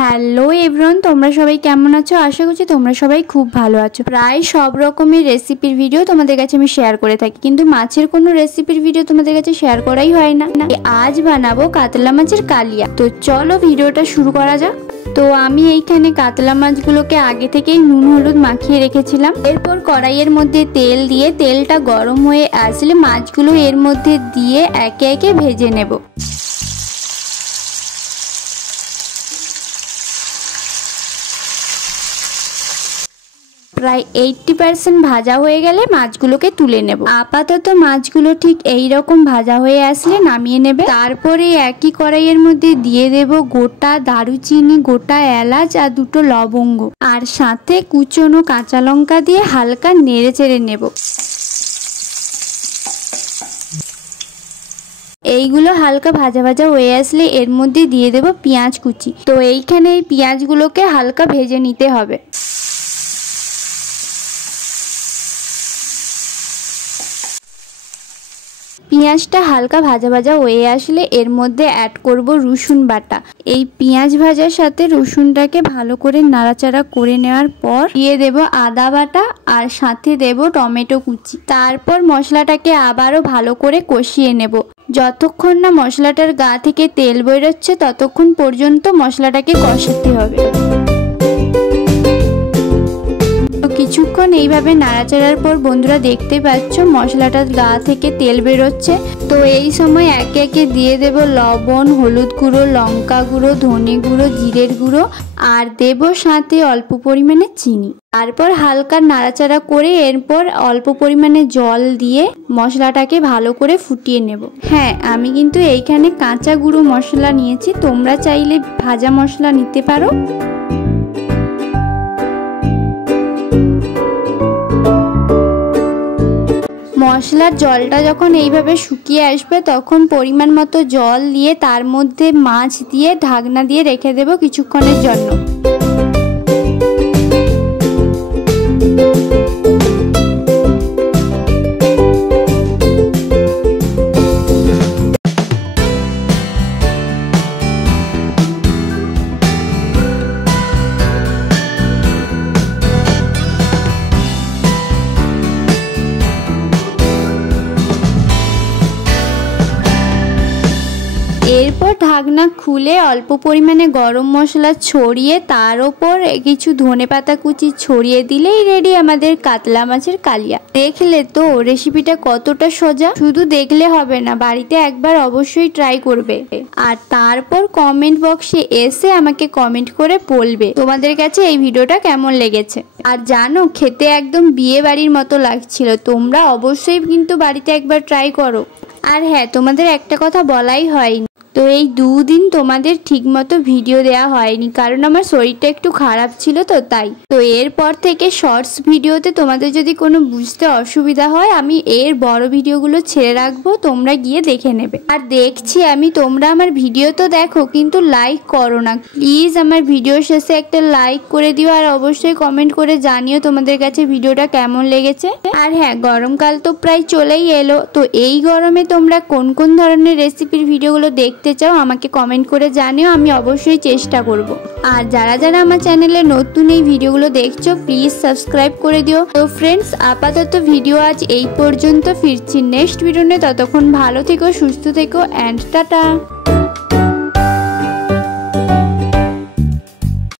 Hello everyone, তোমরা সবাই কেমন আছো? আশা করছি তোমরা সবাই খুব ভালো আছো। প্রায় সব রকমের রেসিপির ভিডিও তোমাদের কাছে আমি শেয়ার করে থাকি, কিন্তু মাছের কোনো রেসিপির ভিডিও তোমাদের কাছে শেয়ার করাই হয় না। আজ বানাবো কাতলা মাছের কালিয়া। তো চলো ভিডিওটা শুরু করা যাক। তো আমি এইখানে কাতলা মাছগুলোকে আগে থেকেই নুন হলুদ মাখিয়ে রেখেছিলাম। এরপর কড়াইয়ের মধ্যে তেল দিয়ে তেলটা গরম হয়ে আসলে মাছগুলো এর মধ্যে দিয়ে একে একে ভেজে নেব। প্রায় 80% ভাজা হয়ে গেলে মাছগুলোকে তুলে নেব। আপাতত মাছগুলো ঠিক এই রকম ভাজা হয়ে আসলে নামিয়ে নেবে। তারপরে একই কড়াইয়ের মধ্যে দিয়ে দেব গোটা দারুচিনি, গোটা এলাচ আর দুটো লবঙ্গ, আর সাথে কুচনো কাঁচা লঙ্কা দিয়ে হালকা নেড়ে চেড়ে নেব। এইগুলো হালকা ভাজা ভাজা হয়ে আসলে এর মধ্যে দিয়ে দেব পেঁয়াজ কুচি। তো এইখানে এই পেঁয়াজগুলোকে হালকা ভেজে নিতে হবে। পেঁয়াজটা হালকা ভাজা ভাজা হয়ে আসলে এর মধ্যে অ্যাড করব রসুন বাটা। এই পেঁয়াজ ভাজার সাথে রসুনটাকে ভালো করে নাড়াচাড়া করে নেওয়ার পর দিয়ে দেব আদা বাটা আর সাথে দেব টমেটো কুচি। তারপর মশলাটাকে আবারও ভালো করে কষিয়ে নেব। যতক্ষণ না মশলাটার গা থেকে তেল বেরোচ্ছে ততক্ষণ পর্যন্ত মশলাটাকে কষাতে হবে। কিছুক্ষণ এইভাবে নাড়াচাড়ার পর বন্ধুরা দেখতে পাচ্ছ মশলাটার গা থেকে তেল বেরোচ্ছে। তো এই সময় একে একে দিয়ে দেব লবণ, হলুদ গুঁড়ো, লঙ্কা গুঁড়ো, ধনে গুঁড়ো, জিরের গুঁড়ো আর দেব সাথে অল্প পরিমাণে চিনি। তারপর হালকা নাড়াচাড়া করে এরপর অল্প পরিমাণে জল দিয়ে মশলাটাকে ভালো করে ফুটিয়ে নেব। হ্যাঁ, আমি কিন্তু এইখানে কাঁচা গুঁড়ো মশলা নিয়েছি, তোমরা চাইলে ভাজা মশলা নিতে পারো। মশলার জলটা যখন এইভাবে শুকিয়ে আসবে তখন পরিমাণ মতো জল দিয়ে তার মধ্যে মাছ দিয়ে ঢাকনা দিয়ে রেখে দেব কিছুক্ষণের জন্য। এরপর ঢাকনা খুলে অল্প পরিমাণে গরম মশলা ছড়িয়ে তার ওপর কিছু ধনেপাতা কুচি ছড়িয়ে দিলেই রেডি আমাদের কাতলা মাছের কালিয়া। দেখলে তো রেসিপিটা কতটা সোজা। শুধু দেখলে হবে না, বাড়িতে একবার অবশ্যই ট্রাই করবে। আর তারপর কমেন্ট বক্সে এসে আমাকে কমেন্ট করে বলবে তোমাদের কাছে এই ভিডিওটা কেমন লেগেছে। আর জানো, খেতে একদম বিয়ে বাড়ির মতো লাগছিল। তোমরা অবশ্যই কিন্তু বাড়িতে একবার ট্রাই করো। আর হ্যাঁ, তোমাদের একটা কথা বলাই হয়নি, তো এই দুদিন তোমাদের ঠিকমতো ভিডিও দেওয়া হয়নি, কারণ আমার শরীরটা একটু খারাপ ছিল তো তাই। তো এরপর থেকে শর্টস ভিডিওতে তোমাদের যদি কোনো বুঝতে অসুবিধা হয় আমি এর বড় ভিডিওগুলো ছেড়ে রাখবো, তোমরা গিয়ে দেখে নেবে। আর দেখছি আমি তোমরা আমার ভিডিও তো দেখো কিন্তু লাইক করো না। প্লিজ আমার ভিডিও শেষে একটা লাইক করে দিও আর অবশ্যই কমেন্ট করে জানিও তোমাদের কাছে ভিডিওটা কেমন লেগেছে। আর হ্যাঁ, গরমকাল তো প্রায় চলেই এলো, তো এই গরমে তোমরা কোন কোন ধরনের রেসিপির ভিডিওগুলো দেখতে চাও আমাকে কমেন্ট করে জানিও, আমি অবশ্যই চেষ্টা করব। আর যারা যারা আমার চ্যানেলে নতুন এই ভিডিওগুলো দেখছো প্লিজ সাবস্ক্রাইব করে দিও। তো ফ্রেন্ডস, আপাতত ভিডিও আজ এই পর্যন্ত। ফিরছি নেক্সট ভিডিও নিয়ে, ততক্ষণ ভালো থেকো, সুস্থ থেকো অ্যান্ড টাটা।